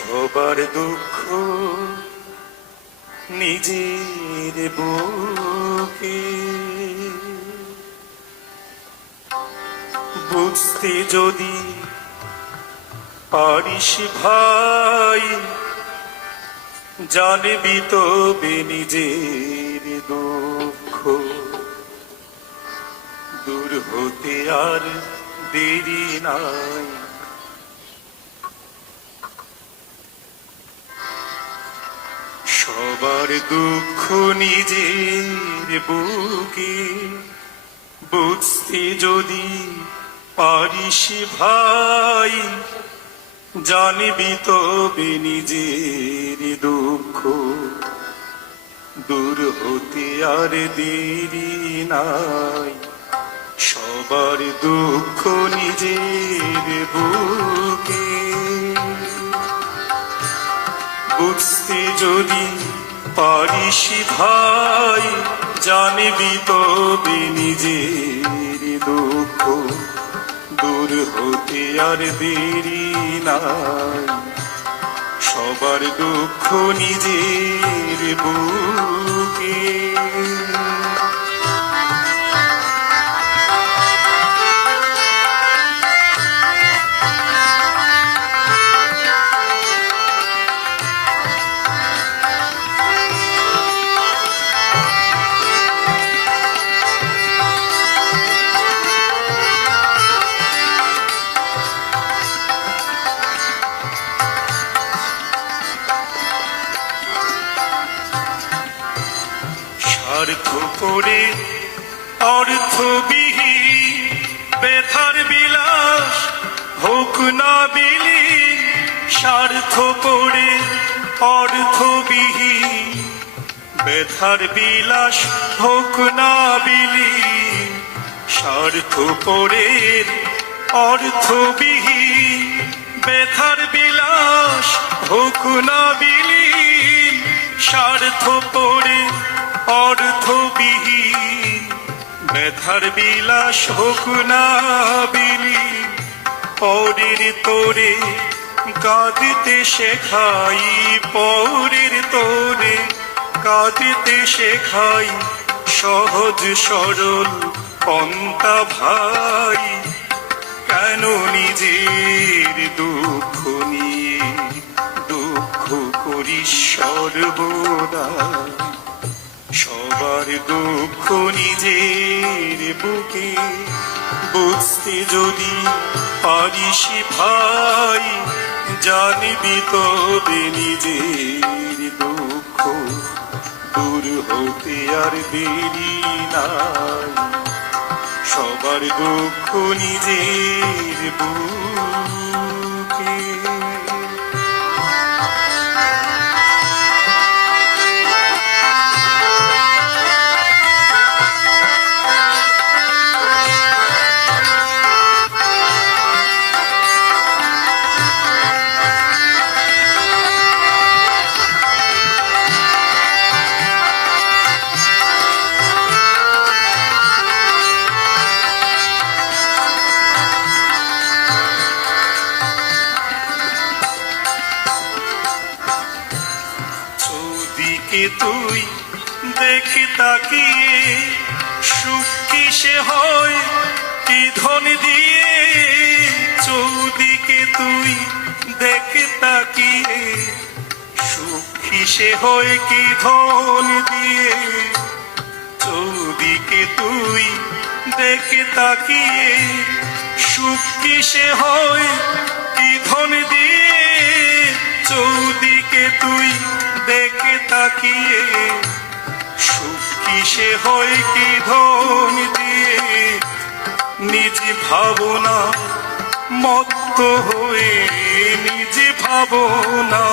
সবার দুঃখ নিজের বুকে বুঝতে যদি পারিস ভাই, জানবি তবে নিজের দুঃখ। দূর হতে আর দেরি নাই, সবার দুঃখ নিজের বুকে বুঝতে যদি পারিস ভাই, জানবি তবে নিজের দুঃখ। দূর হতে আর দেরি নাই, সবার দুঃখ নিজের বুকে বুঝতে যদি পারিস ভাই, জানবি তবে নিজের দুঃখ। দূর হতে আর দেরি নাই, সবার দুঃখ নিজের বুকে। স্বার্থ করে অর্থবিহীন ব্যথার বিলাস হোক না বিলীন। স্বার্থ করে অর্থবিহীন ব্যথার বিলাস হোক না বিলীন। স্বার্থ করে অর্থবিহীন ব্যথার বিলাস হোক না বিলীন। স্বার্থ করে অর্থবিহীন ব্যথার বিলাস হোক না বিলীন। পরের তোরে কাঁদিতে শেখাই, পরের তোরে কাঁদিতে শেখাই, সহজ সরল পন্থা ভাই। কেন নিজের দুঃখ নিয়ে দুঃখ করিস সর্বদা, সবার দুঃখ নিজের বুকে বুঝতে যদি পারিস ভাই, জানবি তবে নিজের দুঃখ। দূর হতে আর দেরি নাই, সবার দুঃখ নিজের বুকে। চৌদিকে তুই দেখি তাকিয়ে, সুখ কিসে হয় কি ধন দিয়ে। চৌদিকে তুই দেখি তাকিয়ে, সুখ কিসে হয় কি ধন দিয়ে। চৌদিকে তুই দেখি তাকিয়ে, সুখ কিসে হয় কি ধন দিয়ে। চৌদিকে তুই দেখে তাকিয়ে, সুখ কিসে হয় কি ধন দিয়ে। নিজ ভাবনা মত্ত হয়ে, নিজ ভাবনা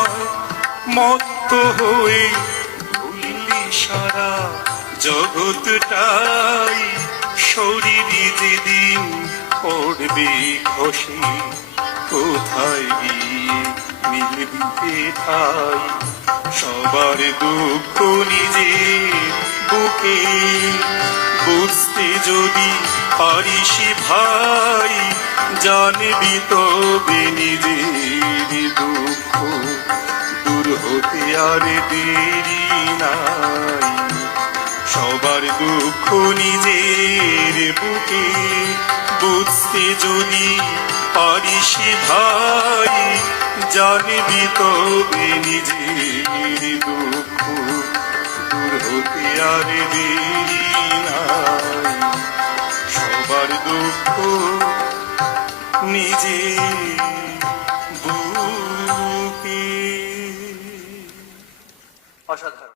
মত্ত হয়ে ভুললি সারা জগৎটাই। শরীর যেদিন পড়বে খসে, কোথায় গিয়ে মিলবি ঠাই। সবার দুঃখ নিজের বুকে বুঝতে যদি পারিস ভাই, জানবি তবে নিজের দুঃখ দূর হতে আর দেরি নাই। সবার দুঃখ নিজের বুকে বুঝতে যদি পারিস ভাই, জানবি তবে নিজের দুঃখ দূর হতে আর দেরি নাই। সবার দুঃখ নিজে বুকে। অসাধারণ।